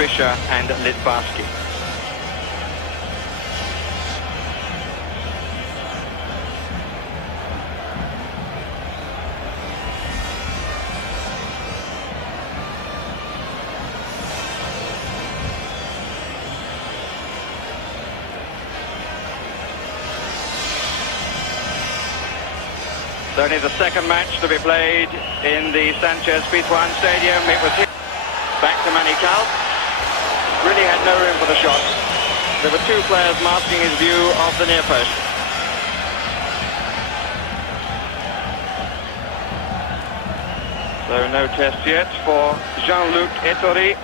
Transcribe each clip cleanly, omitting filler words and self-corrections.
Fischer and Littbarski. It's only the second match to be played in the Sanchez-Pizjuan Stadium. It was back to Manny Cal. Really had no room for the shot. There were two players masking his view of the near post. So no test yet for Jean-Luc Ettori.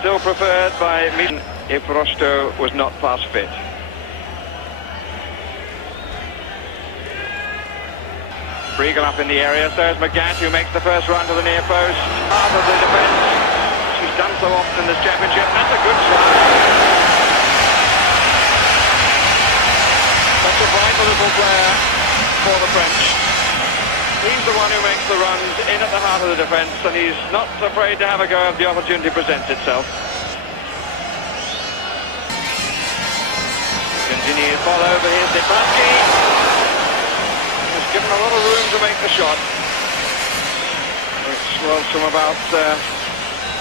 Still preferred by Milan if Rosto was not pass fit. Briegel up in the area, so is McGatt, who makes the first run to the near post. Half of the defence. She's done so often in this championship. That's a good try. Such a vital little player for the French. He's the one who makes the runs in at the heart of the defence, and he's not afraid to have a go if the opportunity presents itself. Continues ball over here, Littbarski. Given a lot of room to make the shot, which was from about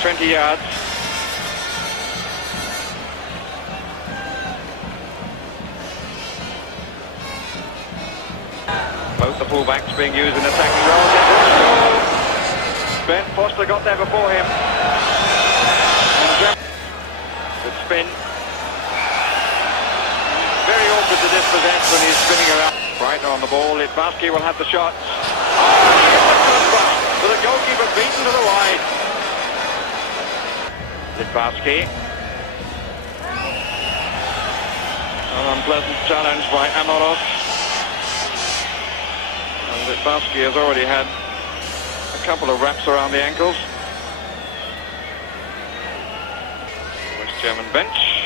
20 yards. Both the fullbacks being used in attacking roles. Ben Foster got there before him. Good spin. Very awkward to dispossess when he's spinning around. Right on the ball, Littbarski will have the shot. Oh, with the goalkeeper beaten to the wide. Littbarski. An unpleasant challenge by Amoros. And Littbarski has already had a couple of wraps around the ankles. West German bench.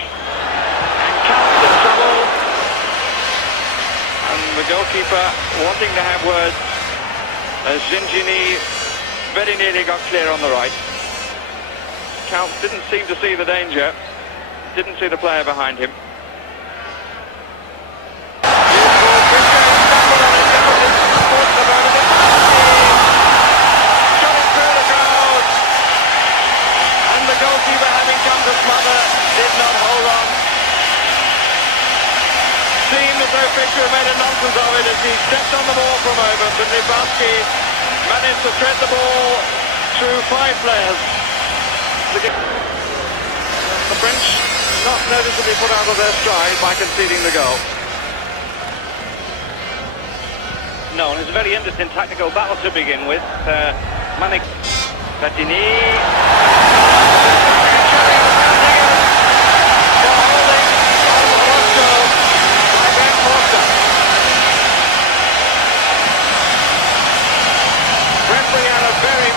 And comes in trouble. The goalkeeper wanting to have words as Gingini very nearly got clear on the right. Count didn't seem to see the danger, didn't see the player behind him. Shot it through the crowd, and the goalkeeper, having come to smother, did not hold on. Seemed as though Fischer made a nonsense of it as he stepped on the ball for a moment, and Littbarski managed to thread the ball through 5 players. The French not noticeably put out of their stride by conceding the goal. No, and it's a very interesting tactical battle to begin with. Manic Platini.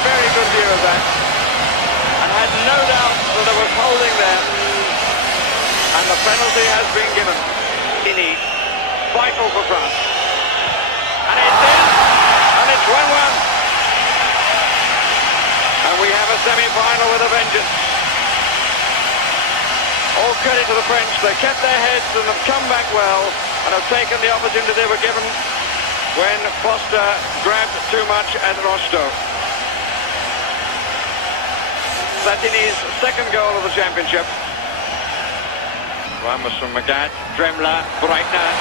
Very good view of that, and had no doubt that there was holding there, and the penalty has been given. Platini, vital for France, and it's in, and it's 1-1, and we have a semi-final with a vengeance. All credit to the French. They kept their heads and have come back well, and have taken the opportunity they were given when Foster grabbed too much at Rosto. Platini's second goal of the championship. One was from McGatt, Dremler, Breitner.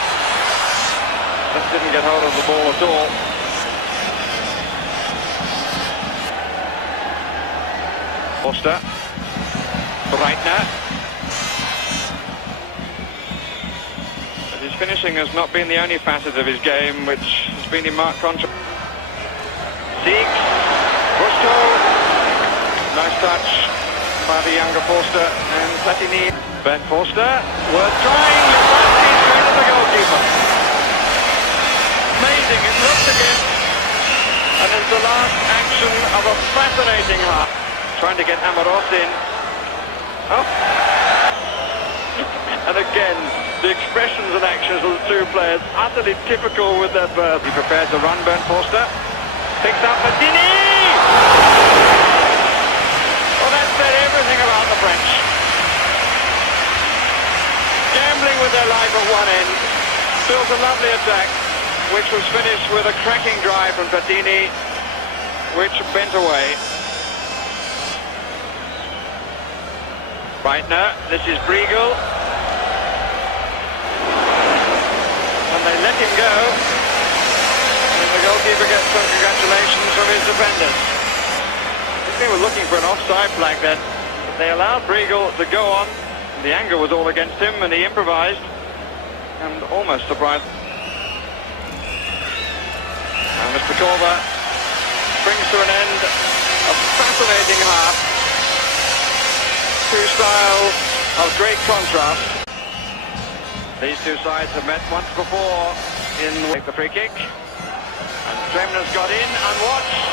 Just didn't get hold of the ball at all. Foster, Breitner. But his finishing has not been the only facet of his game which has been in marked contrast. Siegs, Rosto. Nice touch by the younger Foster and Platini. Ben Foster, worth trying. Littbarski straight at the goalkeeper. Amazing, it looks again. And it's the last action of a fascinating half. Trying to get Amoros in. Oh. And again, the expressions and actions of the two players utterly typical with their birth. He prepares to run, Ben Foster. Picks up Platini! Well, that said everything about their life at one end. Built a lovely attack, which was finished with a cracking drive from Platini, which bent away. Breitner, this is Briegel. And they let him go. And the goalkeeper gets some congratulations from his defenders. I think they were looking for an offside flag then. But they allowed Briegel to go on. The anger was all against him and he improvised. And almost surprised. Now Mr. Korver brings to an end a fascinating half. Two styles of great contrast. These two sides have met once before in the free kick. And Clemens got in unwatched.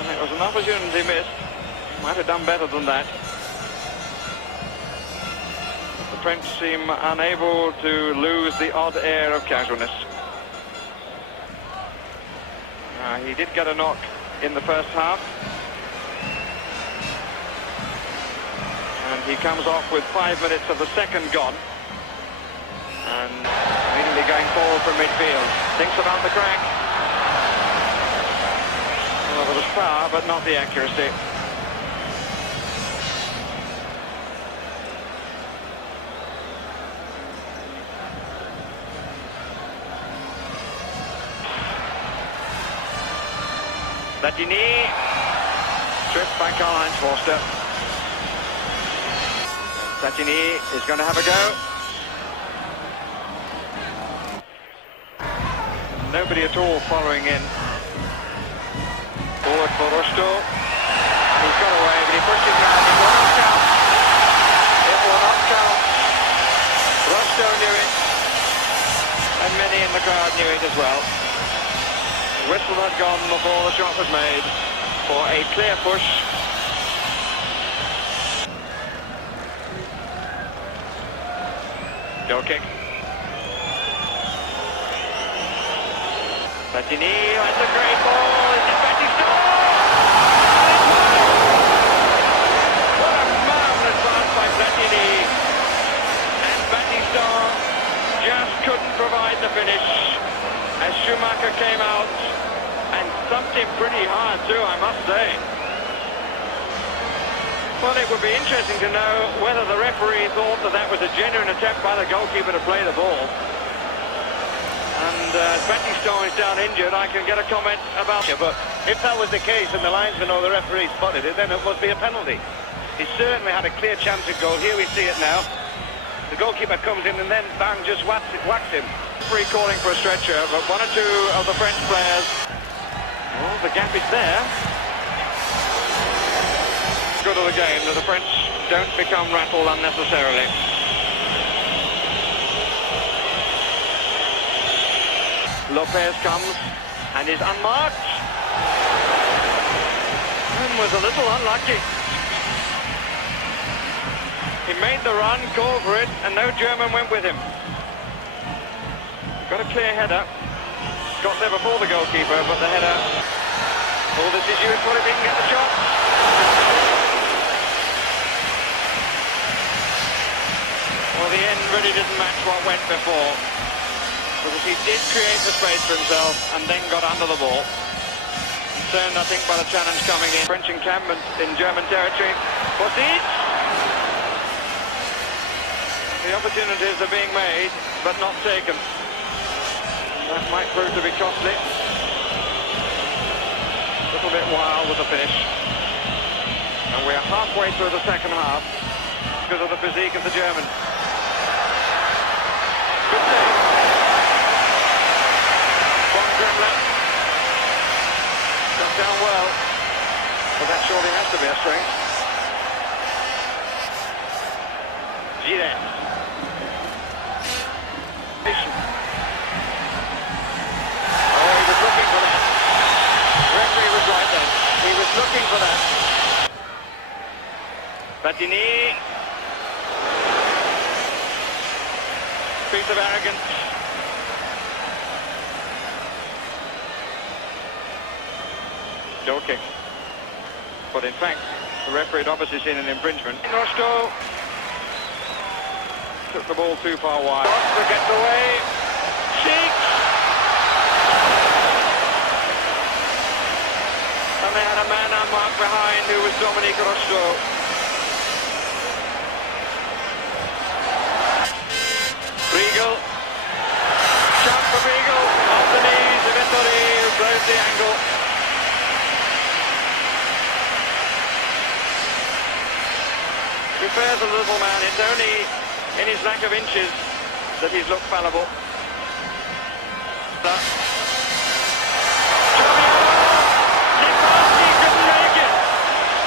And it was an opportunity missed. Might have done better than that. The French seem unable to lose the odd air of casualness. He did get a knock in the first half. And he comes off with 5 minutes of the second gone. And immediately going forward from midfield. Thinks about the crack. Well, there was power, but not the accuracy. Platini, tripped by Karl-Heinz Forster. Platini is going to have a go. Nobody at all following in. Forward for Rosto. He's got away, but he pushes now. It will not count. It will not count. Rosto knew it. And many in the crowd knew it as well. The whistle had gone before the shot was made for a clear push. Goal kick. Platini has a great ball. Is it Batista? What a marvellous pass by Platini. And Batista just couldn't provide the finish as Schumacher came out and thumped him pretty hard too, I must say. Well, it would be interesting to know whether the referee thought that that was a genuine attempt by the goalkeeper to play the ball. And Batista is down injured. I can get a comment about it. But if that was the case and the linesman or the referee spotted it, then it must be a penalty. He certainly had a clear chance of goal. Here we see it now. The goalkeeper comes in and then bang, just whacks him. Referee calling for a stretcher, but one or two of the French players. Well, the gap is there. Good of the game that the French don't become rattled unnecessarily. Lopez comes and is unmarked and was a little unlucky. He made the run, called for it, and no German went with him. Got a clear header. Got there before the goalkeeper, but the header. All this is useful if he can get the shot. Well, the end really didn't match what went before, because he did create the space for himself and then got under the ball. Concerned, I think, by the challenge coming in. French encampment in German territory. Proceeds. The opportunities are being made, but not taken. That might prove to be costly. A little bit wild with the finish. And we're halfway through the second half because of the physique of the German. Good save. Von Gremler. Got down well. But that surely has to be a strength. Gires. Looking for that. Platini. Piece of arrogance. Goal kick. But in fact, The referee had obviously seen an infringement. Rosto took the ball too far wide. Rosto gets away. Cheeks. And they had a man unmarked behind who was Dominic Rosto. Riegel. Shot for Riegel. Off the knees. Vettori blows the angle. Prefers a little man. It's only in his lack of inches that he's looked fallible.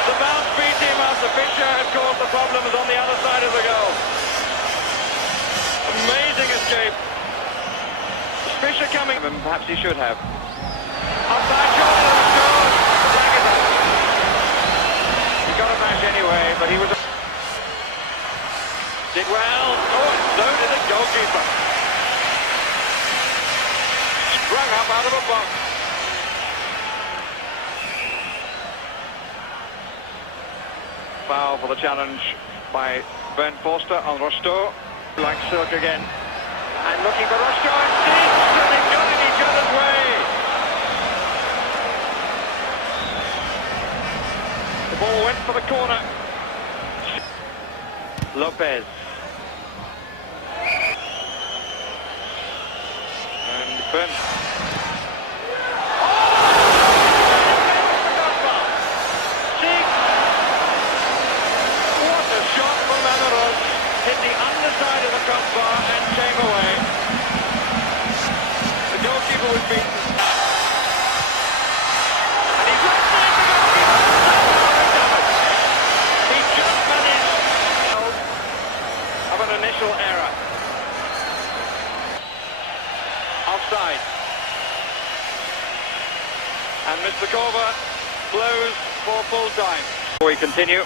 The bounce beat him after Fischer had caused the problems on the other side of the goal. Amazing escape. Fischer coming, and perhaps he should have. Offside shot, scored. The flag is up. He got a match anyway, but he was. Did well. Oh, and so did the goalkeeper. Sprung up out of a box. Foul for the challenge by Bernd Forster on Rosto. Like Silk again. And looking for Rosto and Six, and they got in each other's way. The ball went for the corner. Lopez. And Bernd. Hit the underside of the crossbar and came away. The goalkeeper was beaten. And he's left it, the goalkeeper. He just managed of an initial error. Offside. And Mr. Korver blows for full time. We continue.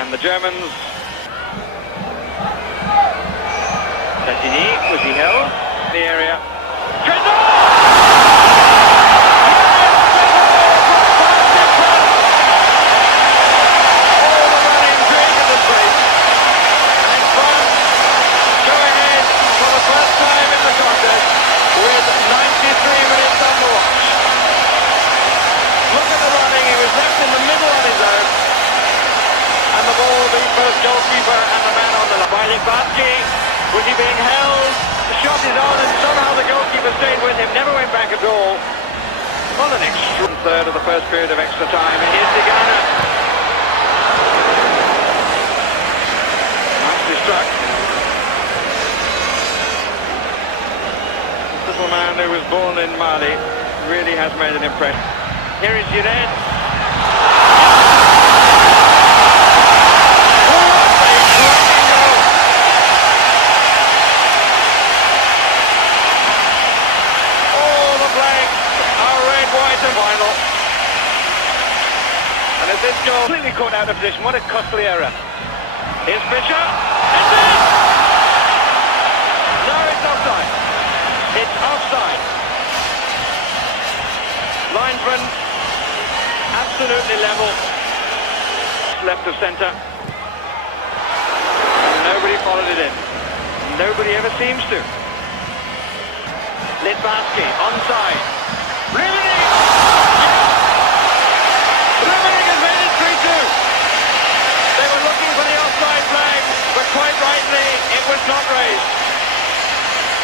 And the Germans. Platini, was he held? The area. Trezor! All the running created the space. And France go ahead for the first time in the contest with 93 minutes on the watch. Look at the running, he was left in the middle on his own. And the ball being both goalkeeper and the man on the left. By Littbarski, was he being held? The shot is on and somehow the goalkeeper stayed with him, never went back at all. What an extra third of the first period of extra time. And here's Tigana. Nicely struck. This little man who was born in Mali really has made an impression. Here is Jiret. Final. And if this goal completely caught out of position, what a costly error. Here's Fischer. It's in! No, it's offside. It's offside. Linesman absolutely level. Left of centre. And nobody followed it in. Nobody ever seems to. Littbarski onside. Riveting! Riveting has made it 3-2. They were looking for the offside flag, but quite rightly, it was not raised.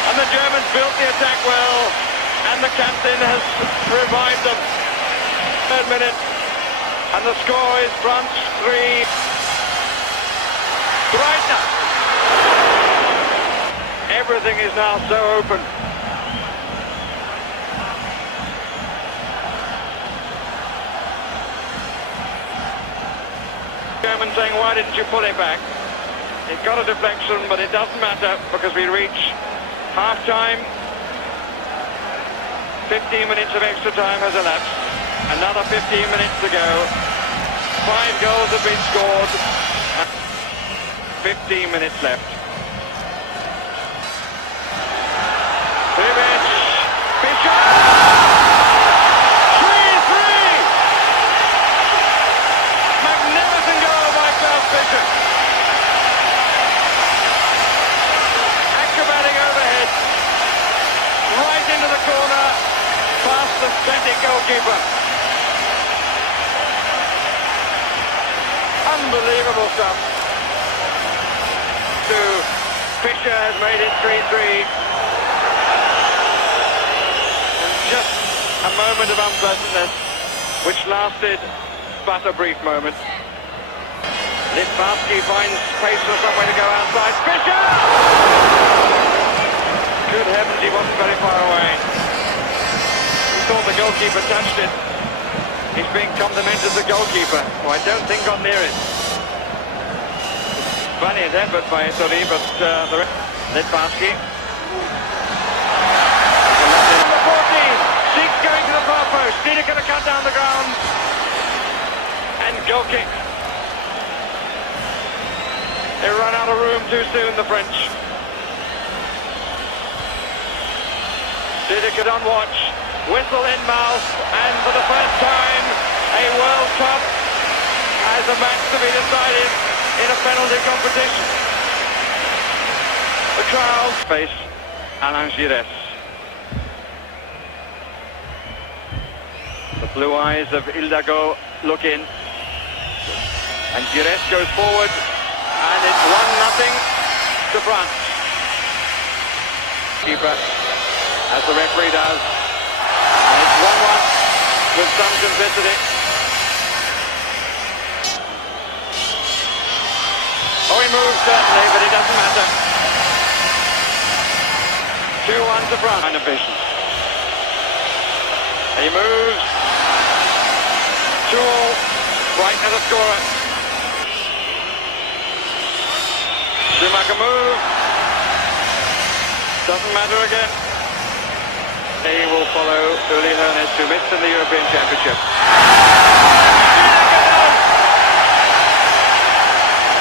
And the Germans built the attack well, and the captain has revived them. Third minute, and the score is France 3. Breitner. Everything is now so open. German saying, why didn't you pull it back? It got a deflection, but it doesn't matter because we reach half-time. 15 minutes of extra time has elapsed. Another 15 minutes to go. 5 goals have been scored. 15 minutes left. Sivich, Fischer! 3-3! authentic goalkeeper. Unbelievable stuff. Fisher has made it 3-3. And just a moment of unpleasantness, which lasted but a brief moment. Littbarski finds space for somewhere to go outside. Fisher! Good heavens, he wasn't very far away. He thought the goalkeeper touched it. He's being complimented as a goalkeeper, who I don't think got near it. Valiant effort by Ettori, but the rest... Littbarski. Number 14! Seeks going to the far post. Steele going to cut down the ground. And goal kick. They run out of room too soon, the French. Steele on watch. Whistle in mouth. And for the first time, a World Cup has a match to be decided in a penalty competition. The crowd face Alain Giresse. The blue eyes of Hidalgo look in. And Giresse goes forward. And it's 1-0 to France. Keeper, as the referee does. And it's 1-1 with some simplicity. Oh, he moves certainly, but it doesn't matter. 2-1 to France. Kind of vision. And he moves. 2-all. Right as a scorer. Schumacher move. Doesn't matter again. He will follow Uli Hoeneß, who missed in the European Championship.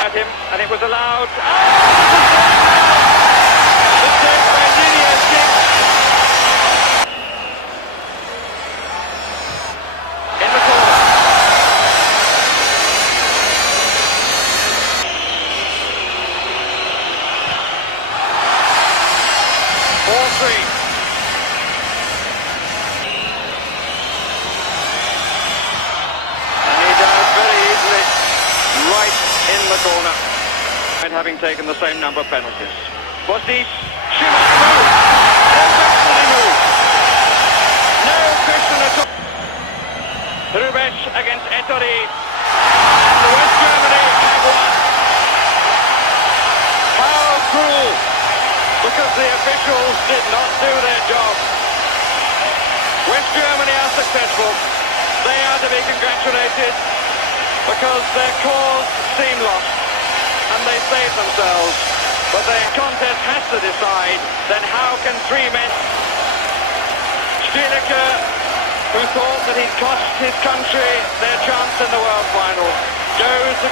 At him, and it was allowed. The save by Didier Six. In the corner. 4-3. Right in the corner, and having taken the same number of penalties. Bostic, Schumacher move! No question move! No question at all! Rubeš against Ettori, and West Germany have won. How cruel, because the officials did not do their job. West Germany are successful. They are to be congratulated, because their cause seemed lost, and they saved themselves. But their contest has to decide, then how can three men... Steele, who thought that he'd cost his country their chance in the World Final, goes to